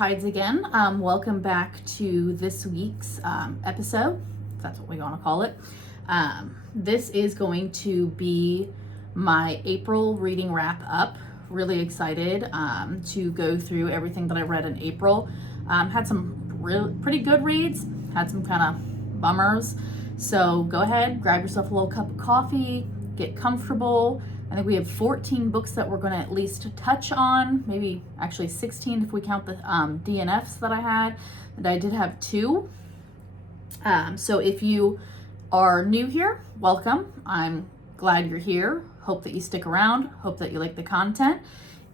Tides again. Welcome back to this week's episode, if that's what we want to call it. This is going to be my April reading wrap up. Really excited to go through everything that I read in April. Had some pretty good reads, had some kind of bummers. So go ahead, grab yourself a little cup of coffee, get comfortable. I think we have 14 books that we're going to at least touch on, maybe actually 16 if we count the DNFs that I had. And I did have 2. So if you are new here, welcome. I'm glad you're here. Hope that you stick around. Hope that you like the content.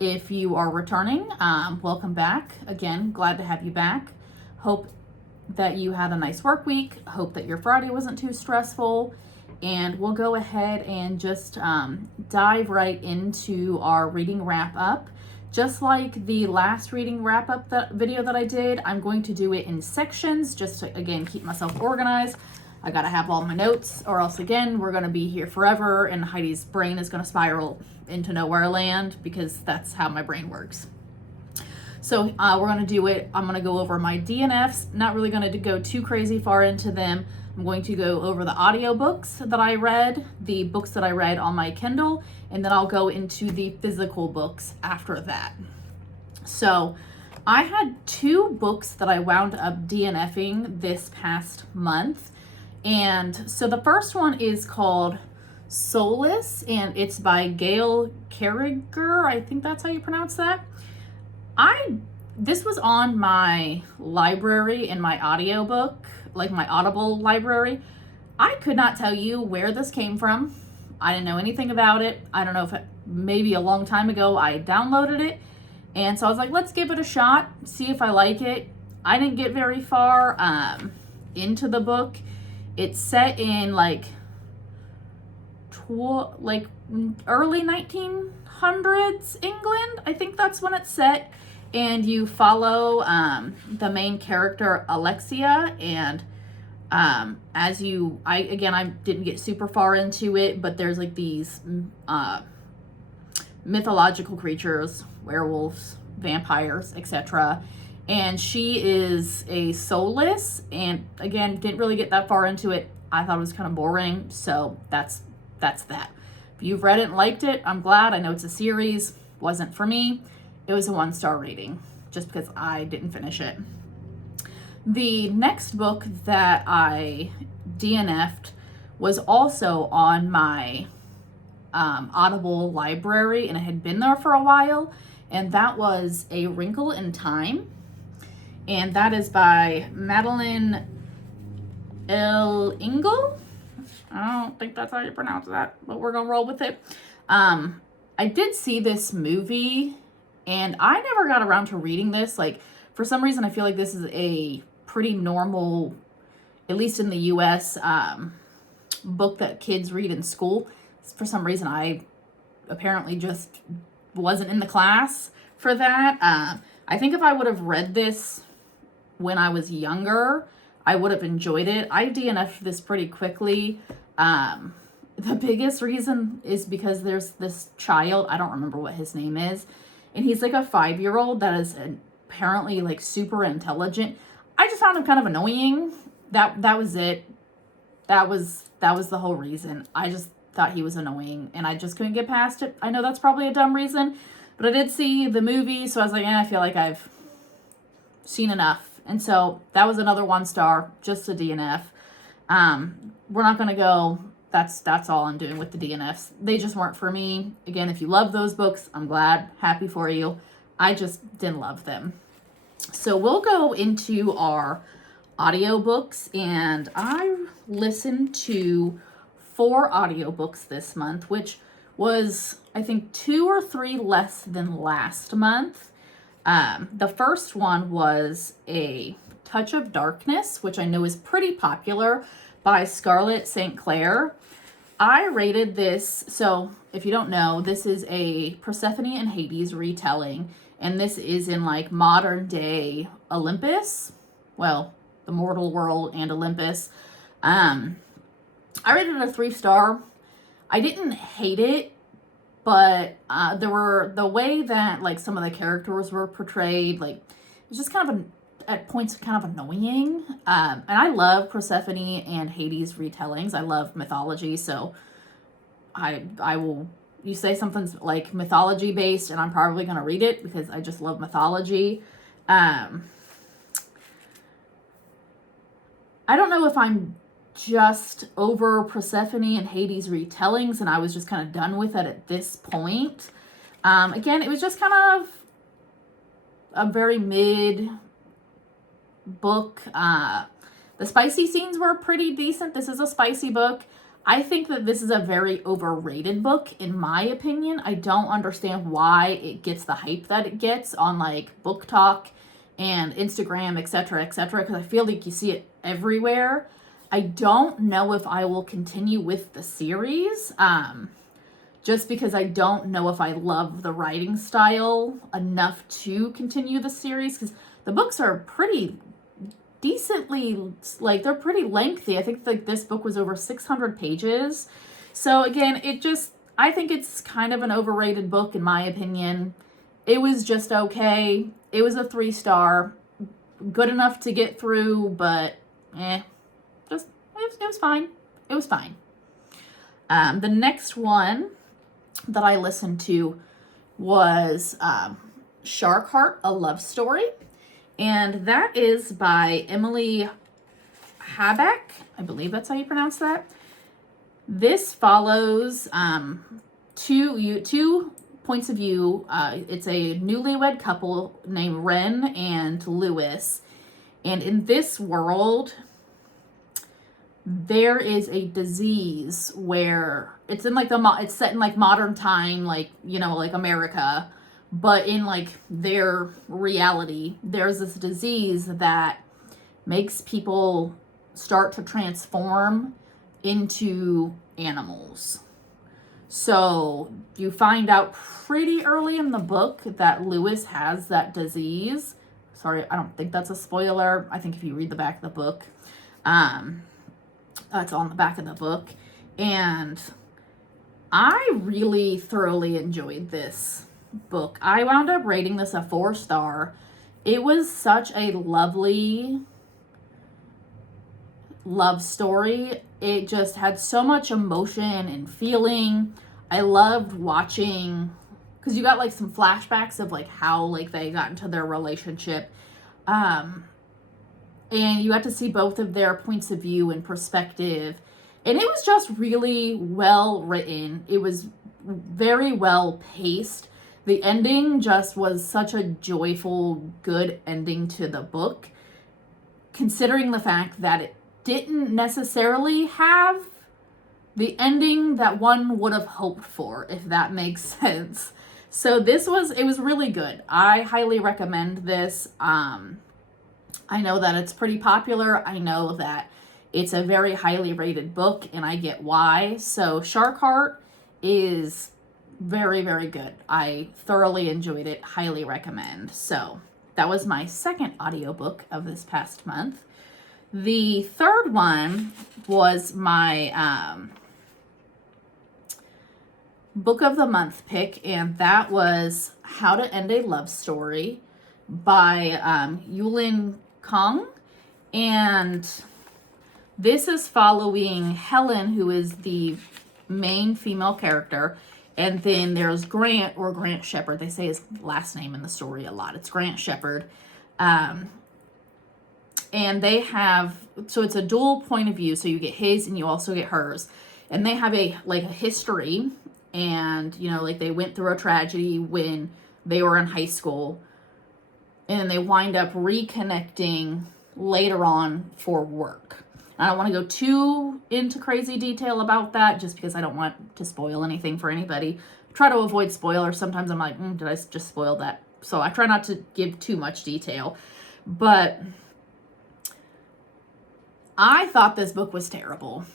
If you are returning, welcome back. Again, glad to have you back. Hope that you had a nice work week. Hope that your Friday wasn't too stressful. And we'll go ahead and just dive right into our reading wrap up. Just like the last reading wrap up video that I did, I'm going to do it in sections just to, again, keep myself organized. I gotta have all my notes or else, again, we're gonna be here forever and Heidi's brain is gonna spiral into nowhere land because that's how my brain works. So we're gonna do it. I'm gonna go over my DNFs, not really gonna go too crazy far into them. I'm going to go over the audiobooks that I read, the books that I read on my Kindle, and then I'll go into the physical books after that. So I had 2 books that I wound up DNFing this past month. And so the first one is called Soulless, and it's by Gail Carriger. I think that's how you pronounce that. This was on my library in my audiobook, like my Audible library. I could not tell you where this came from. I didn't know anything about it. I don't know if maybe a long time ago I downloaded it. And so I was like, let's give it a shot, see if I like it. I didn't get very far into the book. It's set in like early 1900s England. I think that's when it's set. And you follow the main character, Alexia, and I didn't get super far into it, but there's like these mythological creatures, werewolves, vampires, etc. And she is a soulless, and again, didn't really get that far into it. I thought it was kind of boring, so that's that. If you've read it and liked it, I'm glad. I know it's a series. Wasn't for me. It was a 1-star rating, just because I didn't finish it. The next book that I DNF'd was also on my Audible library, and it had been there for a while, and that was A Wrinkle in Time, and that is by Madeline L. Ingle. I don't think that's how you pronounce that, but we're gonna roll with it. I did see this movie, and I never got around to reading this. Like, for some reason, I feel like this is a pretty normal, at least in the US, book that kids read in school. For some reason, I apparently just wasn't in the class for that. I think if I would have read this when I was younger, I would have enjoyed it. I DNF'd this pretty quickly. The biggest reason is because there's this child, I don't remember what his name is, and he's like a 5-year-old that is apparently like super intelligent. I just found him kind of annoying. That was it. That was the whole reason. I just thought he was annoying and I just couldn't get past it. I know that's probably a dumb reason, but I did see the movie, so I was like, I feel like I've seen enough. And so that was another 1-star, just a DNF. We're not gonna go, that's all I'm doing with the DNFs. They just weren't for me. Again, if you love those books, I'm glad, happy for you. I just didn't love them. So we'll go into our audiobooks, and I listened to 4 audiobooks this month, which was, I think, 2 or 3 less than last month. The first one was A Touch of Darkness, which I know is pretty popular, by Scarlett St. Clair. I rated this, so if you don't know, this is a Persephone and Hades retelling, and this is in like modern day Olympus, well, the mortal world and Olympus. I rated it a 3-star. I didn't hate it, but there were, the way that like some of the characters were portrayed, like it's just kind of at points kind of annoying. And I love Persephone and Hades retellings. I love mythology, so I will. You say something's like mythology based, and I'm probably gonna read it because I just love mythology. I don't know if I'm just over Persephone and Hades retellings, and I was just kind of done with it at this point. Again, it was just kind of a very mid book. The spicy scenes were pretty decent. This is a spicy book. I think that this is a very overrated book, in my opinion. I don't understand why it gets the hype that it gets on like Book Talk and Instagram, etc., because I feel like you see it everywhere. I don't know if I will continue with the series, just because I don't know if I love the writing style enough to continue the series, because the books are pretty decently, like, they're pretty lengthy. I think like this book was over 600 pages. So again, I think it's kind of an overrated book in my opinion. It was just okay. It was a 3-star, good enough to get through, but it was fine. It was fine. The next one that I listened to was Shark Heart, A Love Story. And that is by Emily Haback. I believe that's how you pronounce that. This follows two points of view. It's a newlywed couple named Ren and Lewis. And in this world, there is a disease where it's in like it's set in like modern time, like, you know, like America, but in like their reality, there's this disease that makes people start to transform into animals. So you find out pretty early in the book that Lewis has that disease. Sorry, I don't think that's a spoiler. I think if you read the back of the book, it's on the back of the book. And I really thoroughly enjoyed this book. I wound up rating this a 4-star. It was such a lovely love story. It just had so much emotion and feeling. I loved watching, because you got like some flashbacks of like how like they got into their relationship. And you got to see both of their points of view and perspective. And it was just really well written. It was very well paced. The ending just was such a joyful, good ending to the book, considering the fact that it didn't necessarily have the ending that one would have hoped for, if that makes sense. So it was really good. I highly recommend this. I know that it's pretty popular. I know that it's a very highly rated book, and I get why. So Shark Heart is very, very good. I thoroughly enjoyed it. Highly recommend. So that was my second audiobook of this past month. The third one was my book of the month pick, and that was How to End a Love Story by Yulin Kong. And this is following Helen, who is the main female character, and then there's Grant, or Grant Shepherd. They say his last name in the story a lot. It's Grant Shepherd. And they have, so it's a dual point of view, so you get his and you also get hers. And they have a history, and, you know, like they went through a tragedy when they were in high school, and they wind up reconnecting later on for work. I don't want to go too into crazy detail about that, just because I don't want to spoil anything for anybody. Try to avoid spoilers. Sometimes I'm like, did I just spoil that? So I try not to give too much detail. But I thought this book was terrible.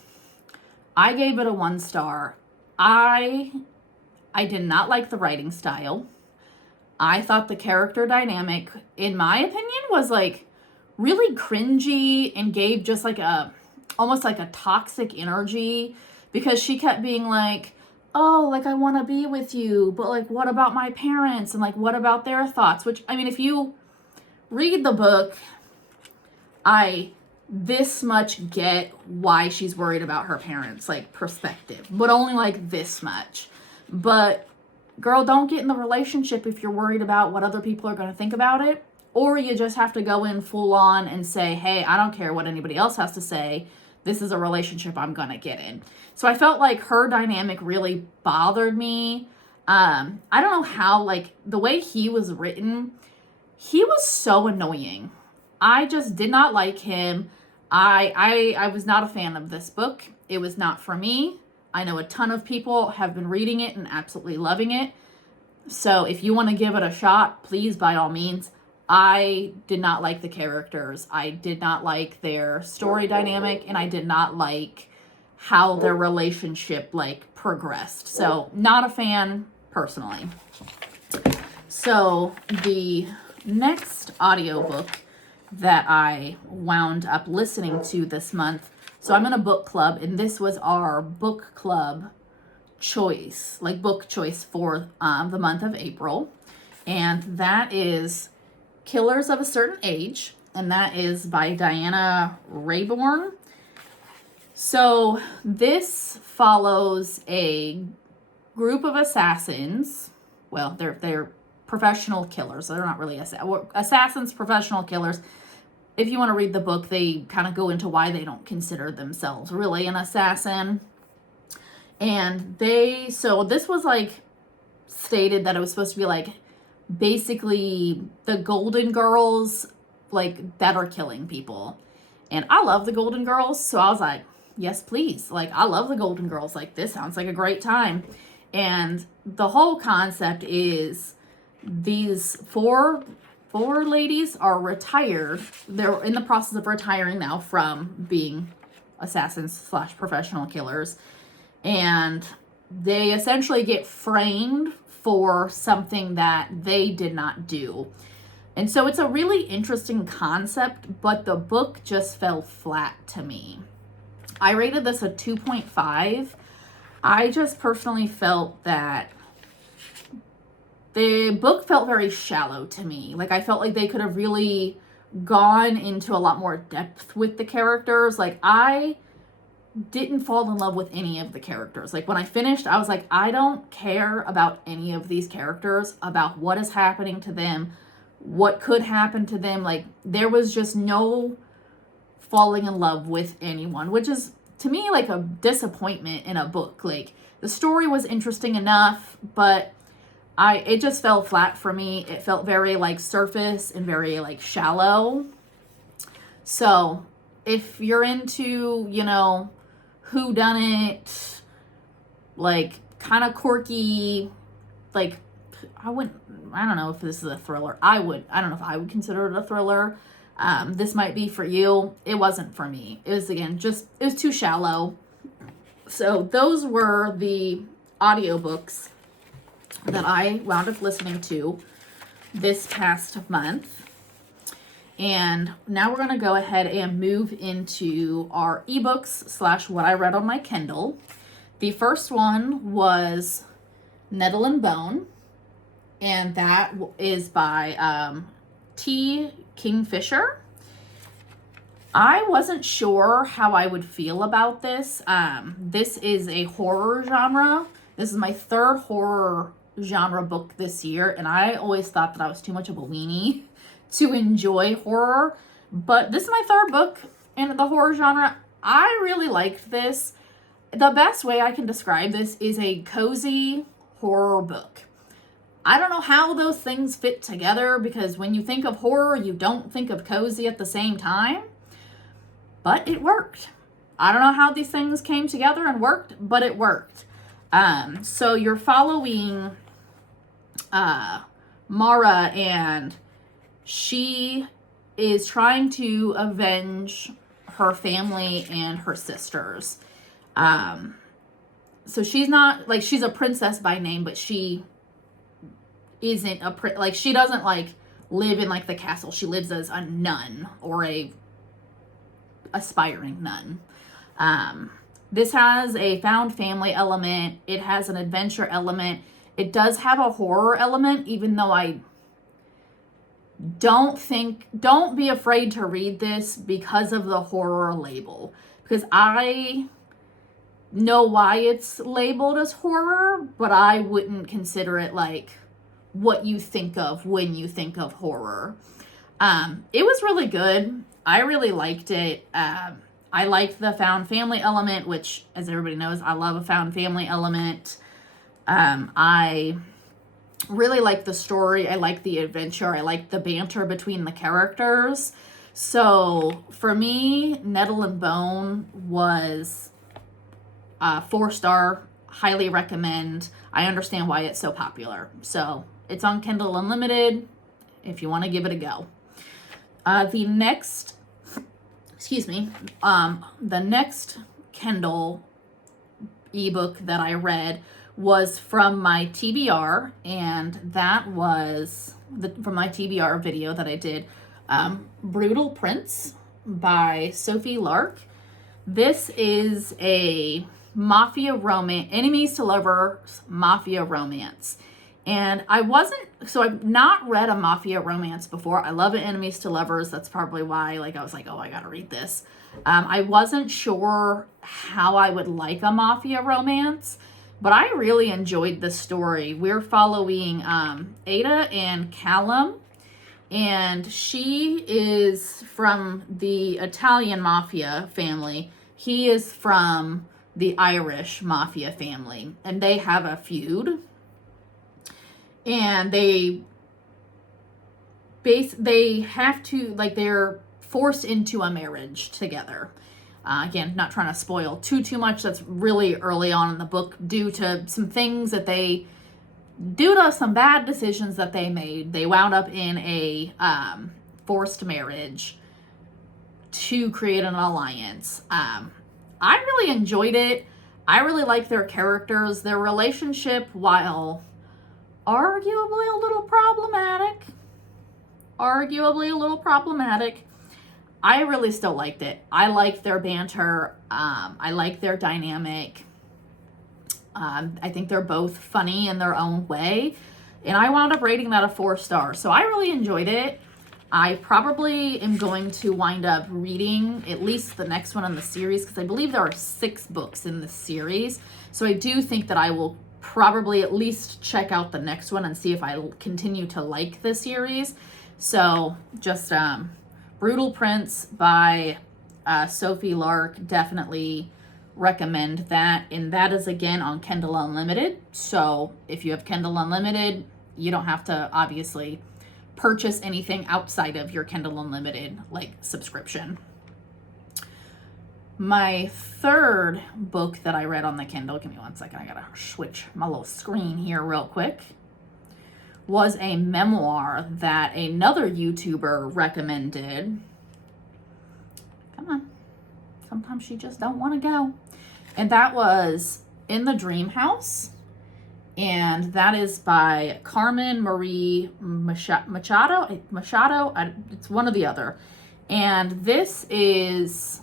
I gave it a 1-star. I did not like the writing style. I thought the character dynamic, in my opinion, was like really cringy and gave just like almost like a toxic energy, because she kept being like, oh, like, I want to be with you, but like, what about my parents? And like, what about their thoughts? Which, I mean, if you read the book, I this much get why she's worried about her parents, like, perspective, but only like this much. But girl, don't get in the relationship if you're worried about what other people are going to think about it. Or you just have to go in full on and say, hey, I don't care what anybody else has to say. This is a relationship I'm going to get in. So I felt like her dynamic really bothered me. I don't know how, like, the way he was written, he was so annoying. I just did not like him. I was not a fan of this book. It was not for me. I know a ton of people have been reading it and absolutely loving it. So if you want to give it a shot, please, by all means. I did not like the characters. I did not like their story dynamic, and I did not like how their relationship, like, progressed. So not a fan personally. So the next audiobook that I wound up listening to this month, so I'm in a book club, and this was our book club choice, like book choice for the month of April, and that is Killers of a Certain Age, and that is by Diana Raybourn. So this follows a group of assassins. Well, they're professional killers. They're not really assassins, professional killers. If you want to read the book, they kind of go into why they don't consider themselves really an assassin. And so this was like stated that it was supposed to be like basically the Golden Girls, like, that are killing people. And I love the Golden Girls, so I was like, yes, please. Like, I love the Golden Girls. Like, this sounds like a great time. And the whole concept is these four ladies are retired. They're in the process of retiring now from being assassins / professional killers. And they essentially get framed for something that they did not do. And so it's a really interesting concept, but the book just fell flat to me. I rated this a 2.5. I just personally felt that the book felt very shallow to me. Like, I felt like they could have really gone into a lot more depth with the characters. Like, I didn't fall in love with any of the characters. Like, when I finished, I was like, I don't care about any of these characters, about what is happening to them, what could happen to them. Like, there was just no falling in love with anyone, which is, to me, like a disappointment in a book. Like, the story was interesting enough, but it just fell flat for me. It felt very, like, surface and very, like, shallow. So if you're into, you know, whodunit, like, kind of quirky, like, I don't know if this is a thriller. I don't know if I would consider it a thriller. This might be for you. It wasn't for me. It was, again, it was too shallow. So those were the audiobooks that I wound up listening to this past month. And now we're going to go ahead and move into our ebooks / what I read on my Kindle. The first one was Nettle and Bone, and that is by T. Kingfisher. I wasn't sure how I would feel about this. This is a horror genre. This is my third horror genre book this year, and I always thought that I was too much of a weenie to enjoy horror, but this is my third book in the horror genre. I really liked this. The best way I can describe this is a cozy horror book. I don't know how those things fit together, because when you think of horror, you don't think of cozy at the same time, but it worked. I don't know how these things came together and worked, but it worked. So you're following Mara, and she is trying to avenge her family and her sisters. So she's not, like, she's a princess by name, but she isn't she doesn't, like, live in, like, the castle. She lives as a nun, or a aspiring nun. This has a found family element. It has an adventure element. It does have a horror element, even though I don't be afraid to read this because of the horror label. Because I know why it's labeled as horror, but I wouldn't consider it like what you think of when you think of horror. It was really good. I really liked it. I liked the found family element, which, as everybody knows, I love a found family element. I really liked the story. I liked the adventure. I liked the banter between the characters. So for me, Nettle and Bone was 4-star. Highly recommend. I understand why it's so popular. So it's on Kindle Unlimited if you want to give it a go. The next Kindle ebook that I read was from my TBR, and that was from my TBR video that I did, Brutal Prince by Sophie Lark. This is a mafia romance, enemies to lovers mafia romance. And I've not read a mafia romance before. I love enemies to lovers. That's probably why, I was like, oh, I gotta read this. I wasn't sure how I would like a mafia romance, but I really enjoyed the story. We're following Ada and Callum, and she is from the Italian mafia family. He is from the Irish mafia family, and they have a feud. And they have to, they're forced into a marriage together. Again, not trying to spoil too much. That's really early on in the book due to some bad decisions that they made. They wound up in a forced marriage to create an alliance. I really enjoyed it. I really like their characters. Their relationship, while arguably a little problematic, I really still liked it. I liked their banter. I like their dynamic. I think they're both funny in their own way. And I wound up rating that a 4-star. So I really enjoyed it. I probably am going to wind up reading at least the next one in the series, because I believe there are 6 books in the series. So I do think that I will probably at least check out the next one and see if I continue to like the series. So just Brutal Prince by Sophie Lark, definitely recommend that. And that is again on Kindle Unlimited. So if you have Kindle Unlimited, you don't have to obviously purchase anything outside of your Kindle Unlimited subscription. My third book that I read on the Kindle, give me one second, I gotta switch my little screen here real quick, was a memoir that another YouTuber recommended. Come on. Sometimes you just don't want to go. And that was In the Dream House. And that is by Carmen Marie Machado. It's one or the other. And this is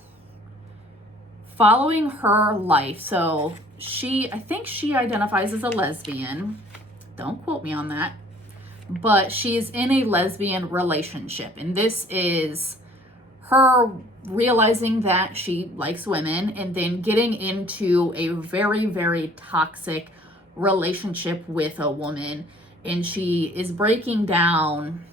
following her life. So I think she identifies as a lesbian. Don't quote me on that. But she's in a lesbian relationship. And this is her realizing that she likes women and then getting into a very, very toxic relationship with a woman. And she is breaking down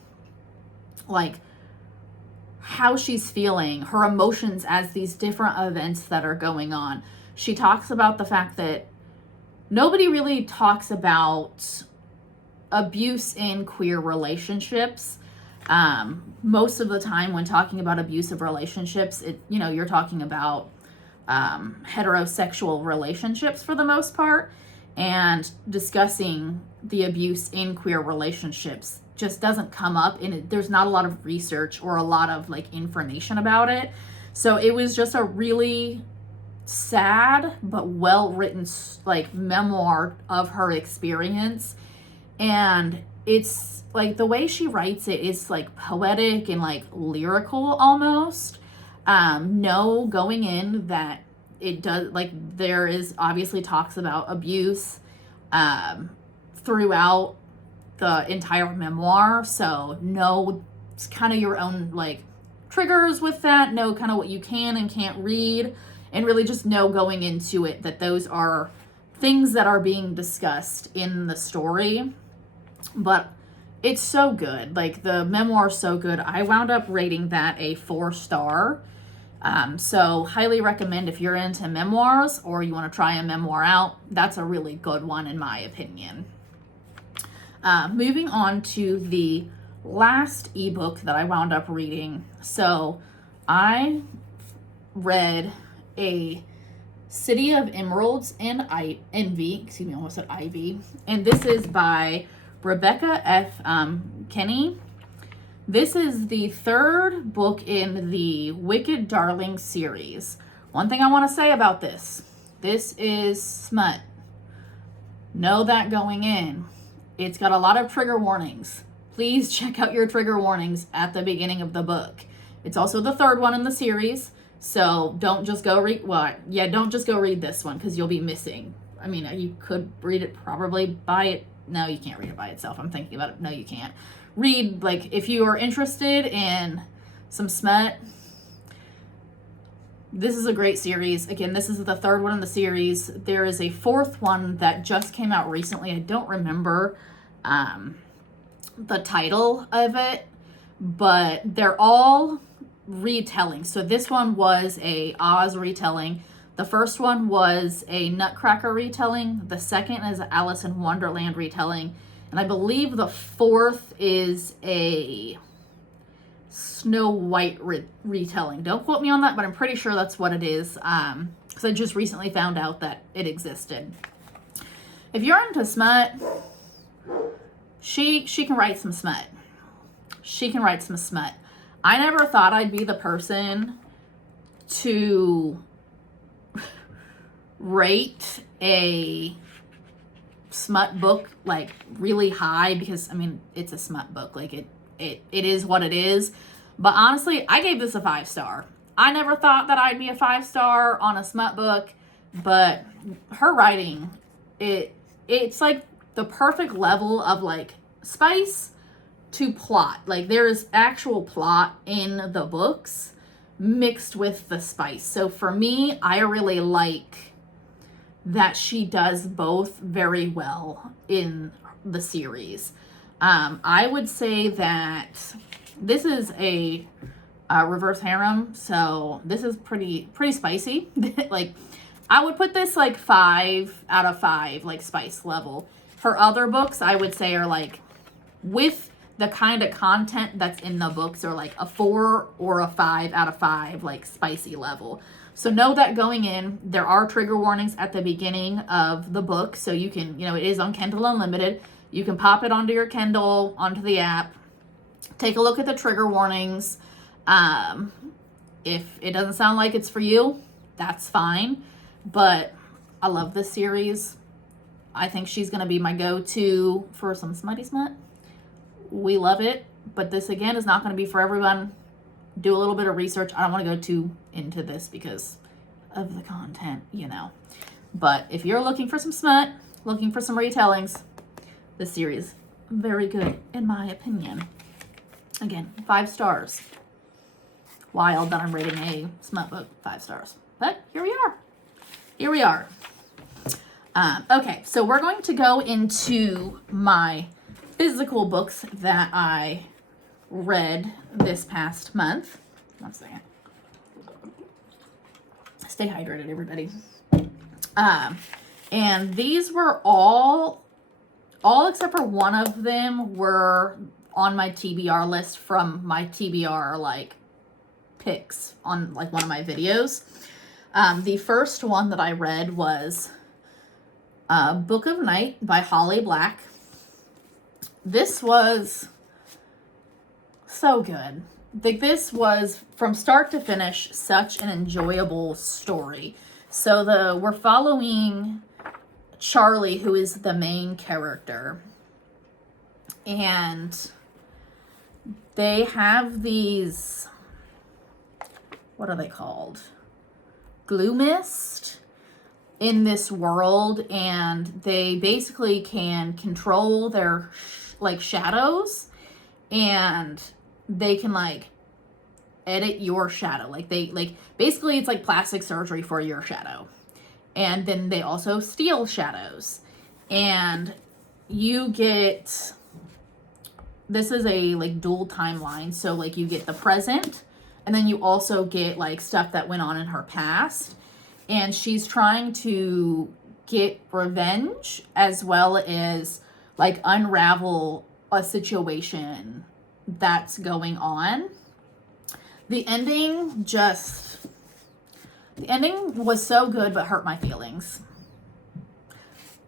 how she's feeling, her emotions as these different events that are going on. She talks about the fact that nobody really talks about abuse in queer relationships. Most of the time when talking about abusive relationships, you're talking about heterosexual relationships for the most part, and discussing the abuse in queer relationships just doesn't come up, and there's not a lot of research or a lot of information about it. So it was just a really sad but well-written memoir of her experience. And it's the way she writes it is poetic and lyrical almost. Going in that it does, there is obviously talks about abuse throughout the entire memoir. So know kind of your own like triggers with that, know kind of what you can and can't read, and really just know going into it that those are things that are being discussed in the story. But it's so good. Like, the memoir is so good. I wound up rating that a 4-star. So highly recommend if you're into memoirs or you want to try a memoir out. That's a really good one in my opinion. Moving on to the last ebook that I wound up reading. So I read A City of Emeralds and Envy. Excuse me, I almost said Ivy. And this is by Rebecca F. Kinney. This is the third book in the Wicked Darling series. One thing I want to say about this is smut. Know that going in. It's got a lot of trigger warnings. Please check out your trigger warnings at the beginning of the book. It's also the third one in the series, so don't just go read, don't just go read this one because you'll be missing. I mean, you could read it probably by it. No, you can't read it by itself. I'm thinking about it. No, you can't. Read, like, if you are interested in some smut, this is a great series. Again, this is the third one in the series. There is a fourth one that just came out recently. I don't remember the title of it, but they're all retelling. So this one was a Oz retelling. The first one was a Nutcracker retelling. The second is an Alice in Wonderland retelling. And I believe the fourth is a Snow White retelling. Don't quote me on that, but I'm pretty sure that's what it is. Because I just recently found out that it existed. If you're into smut, she can write some smut. She can write some smut. I never thought I'd be the person to rate a smut book like really high, because I mean, it's a smut book. Like, it is what it is. But honestly, I gave this a 5-star. I never thought that I'd be a 5-star on a smut book, but her writing, it's like the perfect level of like spice to plot. Like, there is actual plot in the books mixed with the spice. So for me, I really like that she does both very well in the series. I would say that this is a reverse harem, so this is pretty spicy. Like, I would put this like 5 out of 5, like spice level. Her other books, I would say, are like, with the kind of content that's in the books, are like a 4 or a 5 out of 5, like spicy level. So know that going in. There are trigger warnings at the beginning of the book, so you can, it is on Kindle Unlimited. You can pop it onto your Kindle, onto the app, take a look at the trigger warnings. If it doesn't sound like it's for you, that's fine. But I love this series. I think she's going to be my go-to for some smutty smut. We love it. But this, again, is not going to be for everyone. Do a little bit of research. I don't want to go too into this because of the content, But if you're looking for some smut, looking for some retellings, this series, very good, in my opinion. Again, 5 stars. Wild that I'm rating a smut book 5 stars. But here we are. Here we are. Okay, so we're going to go into my physical books that I read this past month. One second. Stay hydrated, everybody. And these were all except for one of them were on my TBR list from my TBR like picks on like one of my videos. The first one that I read was Book of Night by Holly Black. This was so good. Like, this was from start to finish such an enjoyable story. So we're following Charlie, who is the main character, and they have these, what are they called? Glue mist in this world, and they basically can control their like shadows, and they can like edit your shadow. Like they basically it's like plastic surgery for your shadow. And then they also steal shadows. And you get, this is a like dual timeline. So like you get the present, and then you also get like stuff that went on in her past. And she's trying to get revenge as well as like unravel a situation that's going on. The ending was so good but hurt my feelings.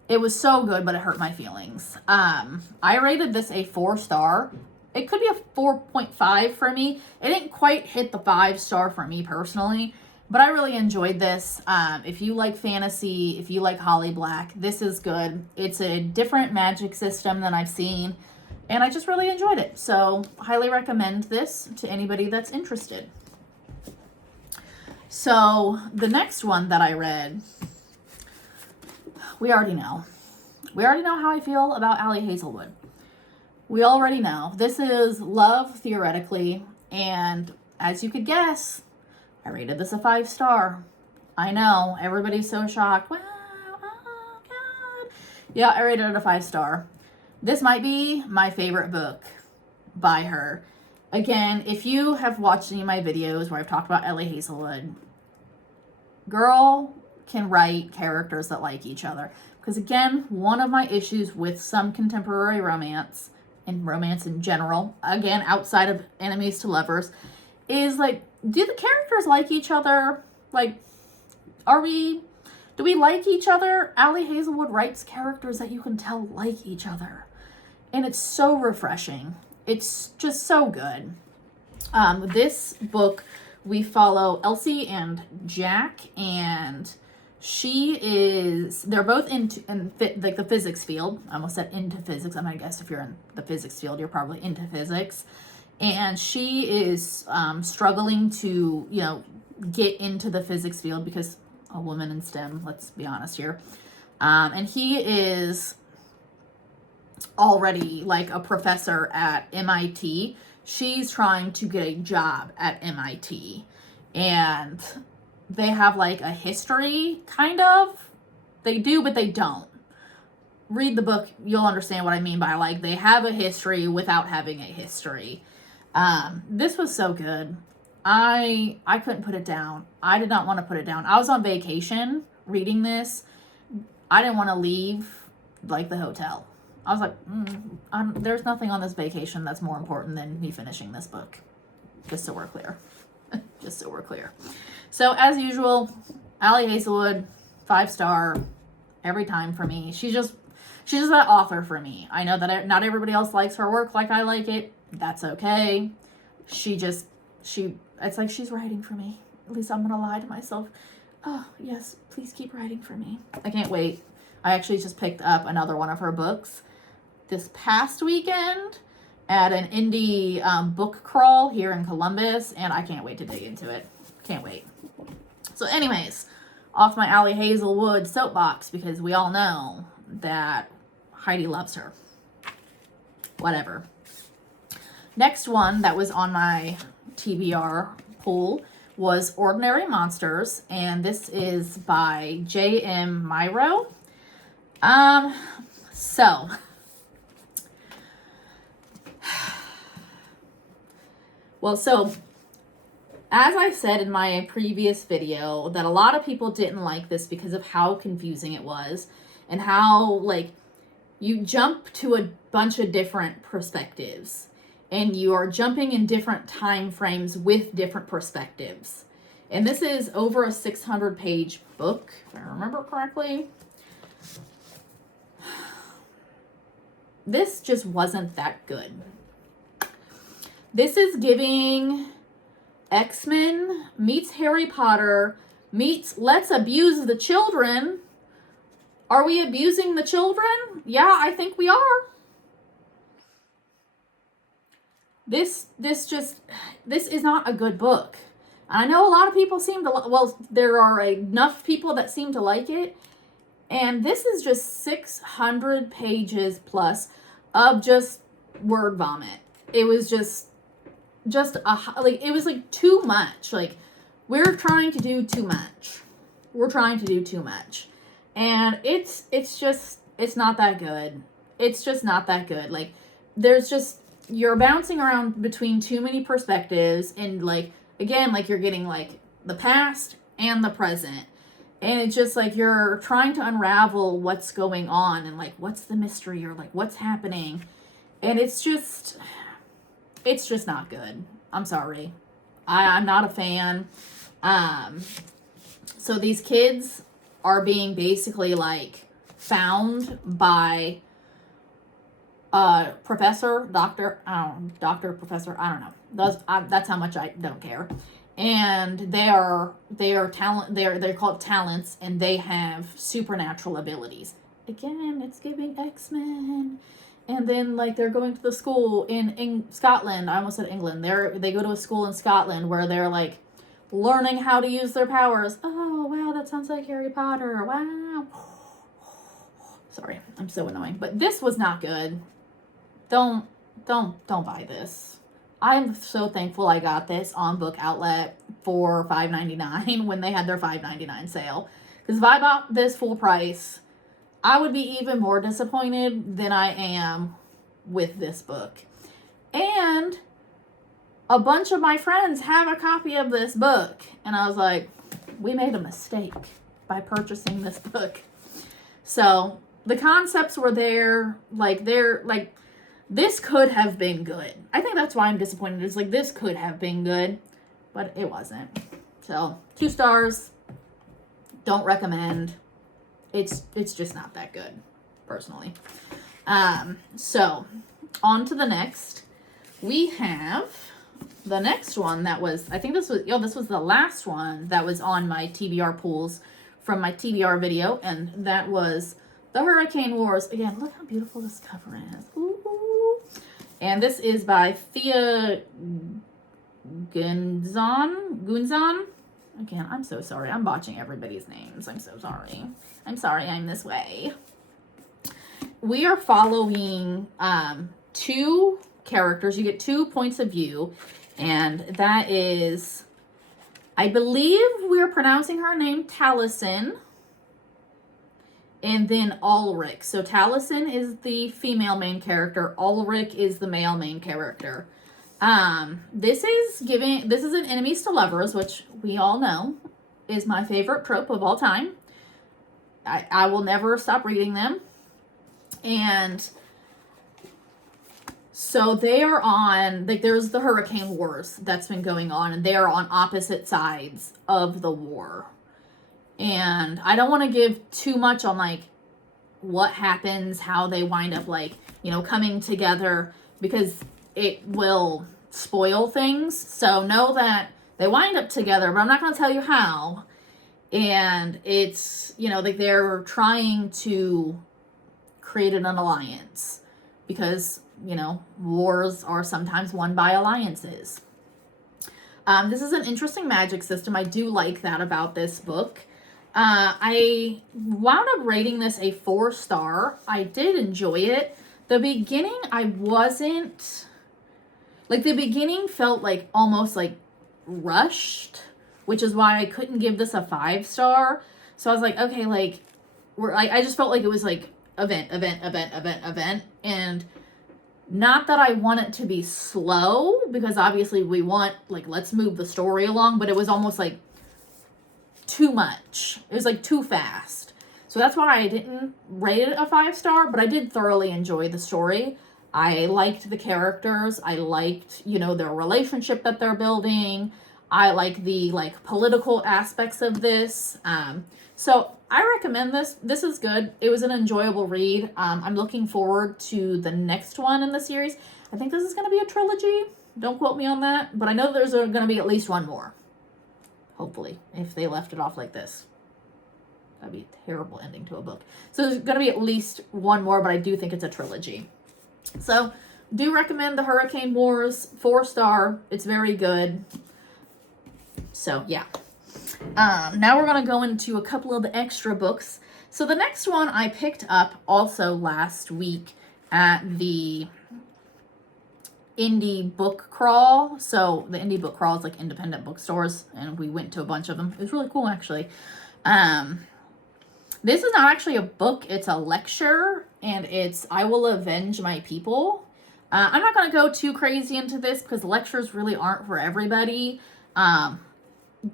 It was so good but it hurt my feelings. I rated this a 4-star. It could be a 4.5 for me. It didn't quite hit the 5-star for me personally, but I really enjoyed this. If you like fantasy, if you like Holly Black, this is good. It's a different magic system than I've seen, and I just really enjoyed it. So, highly recommend this to anybody that's interested. So, the next one that I read, we already know. We already know how I feel about Ali Hazelwood. We already know. This is Love, Theoretically, and as you could guess, I rated this a 5-star. I know, everybody's so shocked. Wow, oh God. Yeah, I rated it a 5-star. This might be my favorite book by her. Again, if you have watched any of my videos where I've talked about Ali Hazelwood, girl can write characters that like each other. Because again, one of my issues with some contemporary romance, and romance in general, again, outside of enemies to lovers, is like, do the characters like each other? Like, do we like each other? Ali Hazelwood writes characters that you can tell like each other. And it's so refreshing. It's just so good. This book, we follow Elsie and Jack, and they're both in the physics field. I almost said into physics. I guess if you're in the physics field, you're probably into physics. And she is struggling to, get into the physics field because a woman in STEM, let's be honest here. And he is already like a professor at MIT. She's trying to get a job at MIT. And they have like a history, kind of. They do, but they don't. Read the book, you'll understand what I mean by like they have a history without having a history. This was so good. I couldn't put it down. I did not want to put it down. I was on vacation reading this. I didn't want to leave like the hotel. I was like, there's nothing on this vacation that's more important than me finishing this book. Just so we're clear. Just so we're clear. So as usual, Ali Hazelwood, 5-star every time for me. She's just that author for me. I know that not everybody else likes her work like I like it. That's okay. It's like she's writing for me. At least I'm gonna lie to myself. Oh yes, please keep writing for me. I can't wait. I actually just picked up another one of her books this past weekend at an indie book crawl here in Columbus, and I can't wait to dig into it. Can't wait. So anyways, off my Ali Hazelwood soapbox, because we all know that Heidi loves her. Whatever. Next one that was on my TBR pool was Ordinary Monsters, and this is by J.M. Myro. So as I said in my previous video, that a lot of people didn't like this because of how confusing it was and how, like, you jump to a bunch of different perspectives and you are jumping in different time frames with different perspectives. And this is over a 600-page book, if I remember correctly. This just wasn't that good. This is giving X-Men meets Harry Potter meets Let's Abuse the Children. Are we abusing the children? Yeah, I think we are. This is not a good book. I know a lot of people there are enough people that seem to like it. And this is just 600 pages plus of just word vomit. It was just just like, it was like too much. Like, we're trying to do too much. We're trying to do too much. And it's just, it's not that good. It's just not that good. Like, there's just, you're bouncing around between too many perspectives, and like, again, like, you're getting like the past and the present. And it's just like you're trying to unravel what's going on and like what's the mystery or like what's happening. And it's just not good. I'm sorry. I'm not a fan. So these kids are being basically like found by professor, professor, I don't know. That's how much I don't care. And they're called talents, and they have supernatural abilities. Again, it's giving X-Men. And then like they're going to the school in Scotland. I almost said England. They go to a school in Scotland where they're like learning how to use their powers. Oh wow, that sounds like Harry Potter. Wow. Sorry, I'm so annoying. But this was not good. Don't buy this. I'm so thankful I got this on Book Outlet for $5.99 when they had their $5.99 sale. Because if I bought this full price, I would be even more disappointed than I am with this book. And a bunch of my friends have a copy of this book. And I was like, we made a mistake by purchasing this book. So the concepts were there. This could have been good. I think that's why I'm disappointed. It's like, this could have been good, but it wasn't. So 2 stars. Don't recommend. It's just not that good, personally. So on to the next. We have the next one that was, I think this was the last one that was on my TBR pools from my TBR video, and that was The Hurricane Wars. Again, look how beautiful this cover is. Ooh. And this is by Thea Gunzan. Again, I'm so sorry. I'm botching everybody's names. I'm so sorry. I'm sorry I'm this way. We are following 2 characters. You get 2 points of view. And that is, I believe we're pronouncing her name Taliesin. And then Ulrich. So Taliesin is the female main character. Ulrich is the male main character. This is an enemies to lovers, which we all know is my favorite trope of all time. I will never stop reading them. And so they are on, like, there's the Hurricane Wars that's been going on, and they are on opposite sides of the war. And I don't want to give too much on, like, what happens, how they wind up, like, you know, coming together, because it will spoil things. So know that they wind up together, but I'm not going to tell you how. And it's, you know, like, they're trying to create an alliance, because, you know, wars are sometimes won by alliances. This is an interesting magic system. I do like that about this book. I wound up rating this a 4-star. I did enjoy it. The beginning, I wasn't, like, the beginning felt like almost like rushed, which is why I couldn't give this a 5-star. So I was like, okay, like, I just felt like it was like event. And not that I want it to be slow, because obviously we want, like, let's move the story along, but it was almost like too much. It was like too fast. So that's why I didn't rate it a 5-star, but I did thoroughly enjoy the story. I liked the characters. I liked, you know, their relationship that they're building. I like the, like, political aspects of this. So I recommend this. This is good. It was an enjoyable read. I'm looking forward to the next one in the series. I think this is going to be a trilogy. Don't quote me on that, but I know there's going to be at least one more. Hopefully, if they left it off like this. That'd be a terrible ending to a book. So there's going to be at least one more, but I do think it's a trilogy. So, do recommend The Hurricane Wars. 4-star. It's very good. So, yeah. Now we're going to go into a couple of the extra books. So the next one I picked up also last week at the indie book crawl. So the indie book crawl is like independent bookstores, and we went to a bunch of them. It was really cool, actually. This is not actually a book, it's a lecture, and it's I Will Avenge My People. I'm not going to go too crazy into this because lectures really aren't for everybody.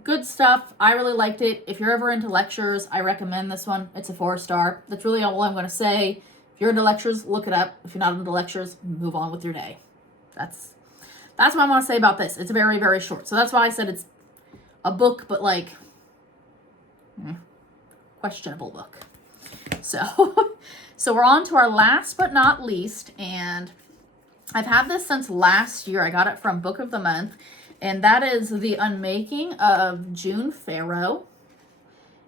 Good stuff. I really liked it. If you're ever into lectures, I recommend this one. It's a 4-star. That's really all I'm going to say. If you're into lectures, look it up. If you're not into lectures, move on with your day. That's what I want to say about this. It's very, very short. So that's why I said it's a book, but like, questionable book. So, so we're on to our last but not least, and I've had this since last year. I got it from Book of the Month, and that is The Unmaking of June Farrow,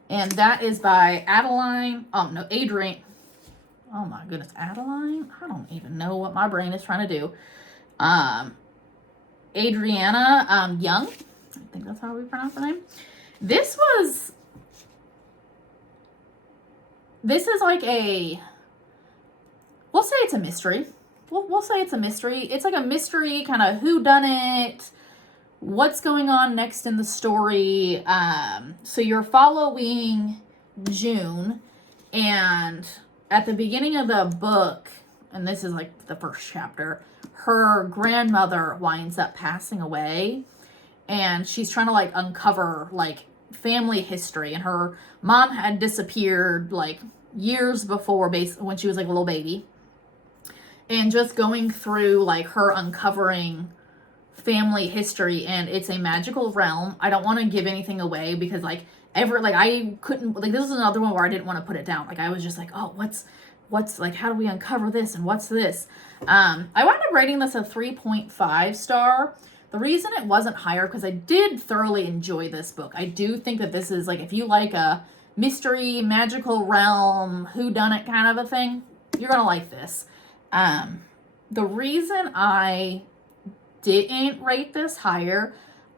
and that is by Adrienne. Oh my goodness, Adeline? I don't even know what my brain is trying to do. Adriana Young. I think that's how we pronounce her name. This is like we'll say it's a mystery. We'll say it's a mystery. It's like a mystery, kind of whodunit, what's going on next in the story. So you're following June, and at the beginning of the book, and this is like the first chapter, her grandmother winds up passing away, and she's trying to like uncover like family history, and her mom had disappeared like years before, when she was like a little baby, and just going through like her uncovering family history. And it's a magical realm. I don't want to give anything away because I couldn't, like, this is another one where I didn't want to put it down. Like, I was just like, oh, what's like, how do we uncover this, and what's this? I wound up rating this a 3.5 star. The reason it wasn't higher, because I did thoroughly enjoy this book. I do think that this is like, if you like a mystery, magical realm, whodunit kind of a thing, you're gonna like this. The reason I didn't rate this higher,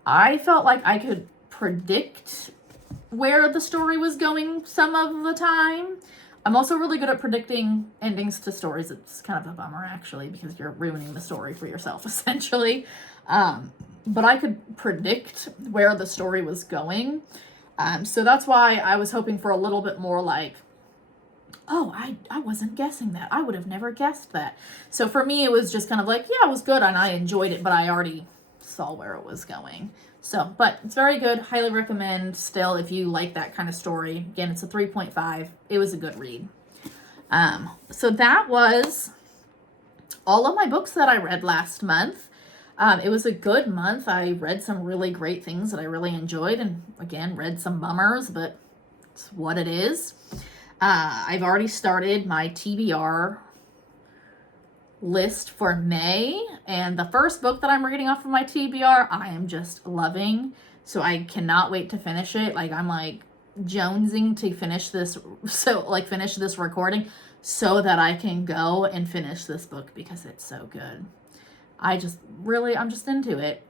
I felt like I could predict where the story was going some of the time. I'm also really good at predicting endings to stories. It's kind of a bummer, actually, because you're ruining the story for yourself, essentially. But I could predict where the story was going. So that's why I was hoping for a little bit more like, oh, I wasn't guessing that. I would have never guessed that. So for me, it was just kind of like, yeah, it was good and I enjoyed it, but I already saw where it was going. So, but it's very good. Highly recommend still if you like that kind of story. Again, it's a 3.5. It was a good read. So that was all of my books that I read last month. It was a good month. I read some really great things that I really enjoyed, and again, read some bummers, but it's what it is. I've already started my TBR list for May, and the first book that I'm reading off of my TBR, I am just loving. So I cannot wait to finish it. Like, I'm like jonesing to finish this, finish this recording so that I can go and finish this book because it's so good. I'm just into it.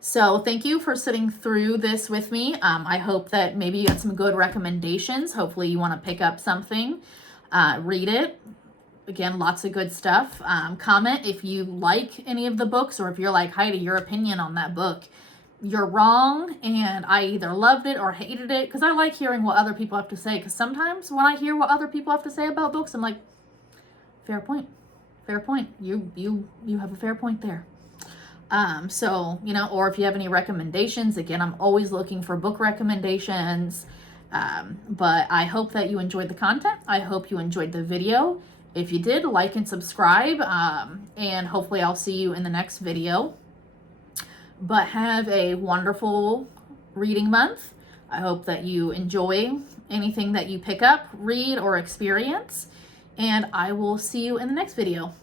So thank you for sitting through this with me. I hope that maybe you got some good recommendations. Hopefully you want to pick up something, read it. Again, lots of good stuff. Comment if you like any of the books, or if you're like, Heidi, your opinion on that book, you're wrong, and I either loved it or hated it, because I like hearing what other people have to say, because sometimes when I hear what other people have to say about books, I'm like, fair point. Fair point. You have a fair point there. So, or if you have any recommendations, again, I'm always looking for book recommendations. But I hope that you enjoyed the content. I hope you enjoyed the video. If you did, like and subscribe, and hopefully I'll see you in the next video. But have a wonderful reading month. I hope that you enjoy anything that you pick up, read, or experience. And I will see you in the next video.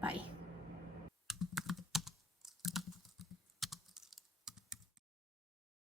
Bye.